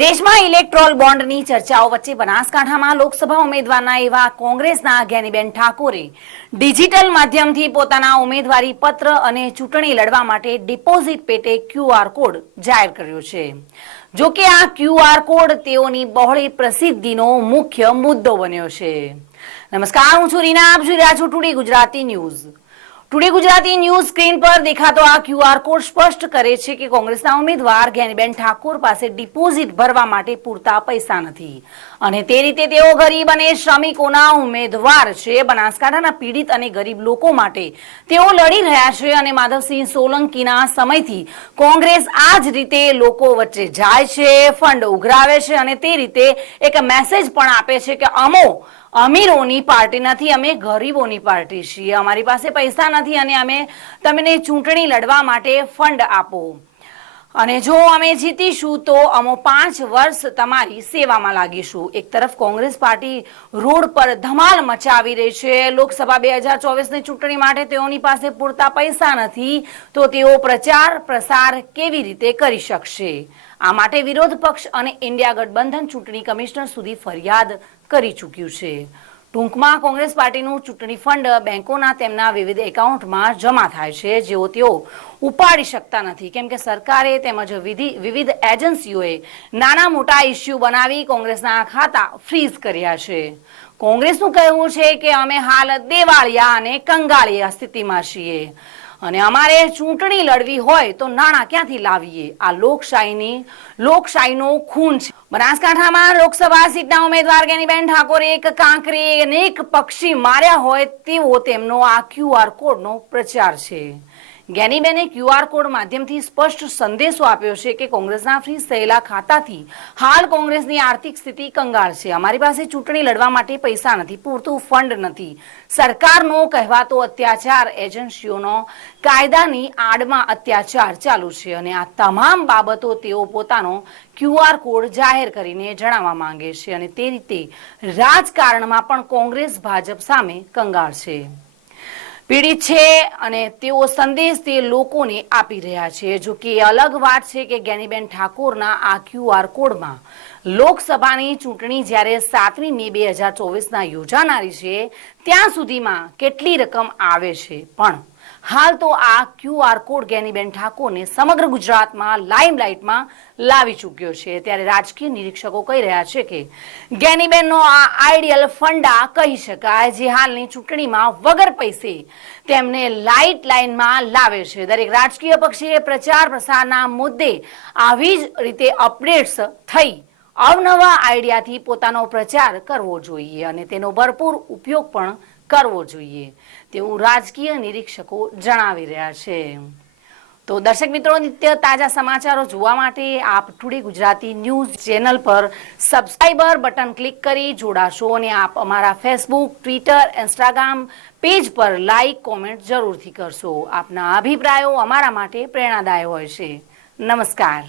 દેશમાં ઇલેક્ટ્રોલ બોન્ડની ચર્ચાઓ વચ્ચે બનાસકાંઠામાં લોકસભા ઉમેદવારના એવા કોંગ્રેસના જ્ઞાનીબેન ઠાકોરે ડિજિટલ માધ્યમથી પોતાના ઉમેદવારી પત્ર અને ચૂંટણી લડવા માટે ડિપોઝિટ પેટે QR કોડ જાહેર કર્યો છે. જો કે આ QR કોડ તેઓની બહોળી પ્રસિદ્ધિનો મુખ્ય મુદ્દો બન્યો છે. નમસ્કાર, હું છું રીના, આપ જોઈ રહ્યા છો today Gujarati news. Today Gujarati news screen પર દેખાતો આ QR કોડ સ્પષ્ટ કરે છે કે કોંગ્રેસના ઉમેદવાર જ્ઞાનીબેન ઠાકોર પાસે ડિપોઝિટ ભરવા માટે પૂરતા પૈસા નથી અને તે રીતે તેઓ ગરીબ અને શ્રમિકોના ઉમેદવાર છે. બનાસકાંઠાના પીડિત અને ગરીબ લોકો માટે તેઓ લડી રહ્યા છે અને માધવસિંહ સોલંકીના સમયથી કોંગ્રેસ આ જ રીતે લોકો વચ્ચે જાય છે, ફંડ ઉઘરાવે છે અને તે રીતે એક મેસેજ પણ આપે છે કે અમીરોની પાર્ટી નથી, અમે ગરીબોની પાર્ટી છીએ, અમારી પાસે પૈસા નથી અને અમે તમને ચૂંટણી લડવા માટે ફંડ આપો અને જો અમે જીતીશું તો અમે 5 વર્ષ તમારી સેવામાં લાગીશું. એક તરફ કોંગ્રેસ પાર્ટી રોડ પર ધમાલ મચાવી રહી છે. લોકસભા 2024ની ચૂંટણી માટે તેઓની પાસે પૂરતા પૈસા નથી તો તેઓ પ્રચાર પ્રસાર કેવી રીતે કરી શકશે? આ માટે વિરોધ પક્ષ અને ઇન્ડિયા ગઠબંધન ચૂંટણી કમિશનર સુધી ફરિયાદ કરી ચૂક્યું છે. ટૂંકમાં કોંગ્રેસ પાર્ટીનું ચૂંટણી ફંડ બેંકોના તેમના વિવિધ એકાઉન્ટમાં જમા થાય છે, જેઓ તેઓ ઉપાડી શકતા નથી કેમ કે સરકારે તેમજ વિવિધ એજન્સીઓએ નાના મોટા ઇસ્યુ બનાવી કોંગ્રેસના ખાતા ફ્રીઝ કર્યા છે. કોંગ્રેસનું કહેવું છે કે અમે હાલ દેવાળિયા અને કંગાળિયા સ્થિતિમાં છીએ અને અમારે ચૂંટણી લડવી હોય તો નાણાં ક્યાંથી લાવીએ? આ લોકશાહીનો ખૂન છે. બનાસકાંઠામાં લોકસભા સીટના ઉમેદવાર જ્ઞાનીબેન ઠાકોરે એક કાંકરે અનેક પક્ષી માર્યા હોય તેવો તેમનો આ QR કોડનો પ્રચાર છે. જ્ઞાનીબેને QR કોડ માધ્યમથી સ્પષ્ટ સંદેશો આપ્યો છે કે કોંગ્રેસના ફ્રીઝ થયેલા ખાતાથી હાલ કોંગ્રેસની આર્થિક સ્થિતિ કંગાળ છે. અમારી પાસે ચૂંટણી લડવા માટે પૈસા નથી, પૂરતું ફંડ નથી. સરકારનો કહેવાતો અત્યાચાર, એજન્સીઓનો કાયદાની આડમાં અત્યાચાર ચાલુ છે અને આ તમામ બાબતો તેઓ પોતાનો QR કોડ જાહેર કરીને જણાવવા માંગે છે અને તે રીતે રાજકારણમાં પણ કોંગ્રેસ ભાજપ સામે કંગાળ છે, પીડિત છે અને તેઓ સંદેશ તે લોકોને આપી રહ્યા છે. જો કે અલગ વાત છે કે જ્ઞાનીબેન ઠાકોરના આ QR કોડમાં લોકસભાની ચૂંટણી જ્યારે 7મી મે 2024ના યોજાનારી છે ત્યાં સુધીમાં કેટલી રકમ આવે છે, પણ હાલ તો આ QR કોડ જ્ઞાનીબેન ઠાકોરને સમગ્ર ગુજરાતમાં લાઇમલાઇટમાં લાવી ચૂક્યો છે. ત્યારે રાજકીય નિરીક્ષકો કહી રહ્યા છે કે જ્ઞાનીબેનનો આ આઈડિયલ ફંડા કહી શકાય, જે હાલની ચૂંટણીમાં વગર પૈસે તેમને લાઇનમાં લાવે છે. દરેક રાજકીય પક્ષે પ્રચાર પ્રસારના મુદ્દે આવી જ રીતે અપડેટ્સ થઈ અવનવા આઈડિયાથી પોતાનો પ્રચાર કરવો જોઈએ અને તેનો ભરપૂર ઉપયોગ પણ કરવો જોઈએ તેવું રાજકીય નિરીક્ષકો જણાવી રહ્યા છે. તો દર્શક મિત્રો, નિત્ય તાજા સમાચારો જોવા માટે આપ ટુડે ગુજરાતી ન્યૂઝ ચેનલ પર સબસ્ક્રાઇબર બટન ક્લિક કરી જોડાશો અને આપ અમારા ફેસબુક, ટ્વિટર, ઇન્સ્ટાગ્રામ પેજ પર લાઈક, કોમેન્ટ જરૂરથી કરશો. આપના અભિપ્રાયો અમારા માટે પ્રેરણાદાયક હોય છે. નમસ્કાર.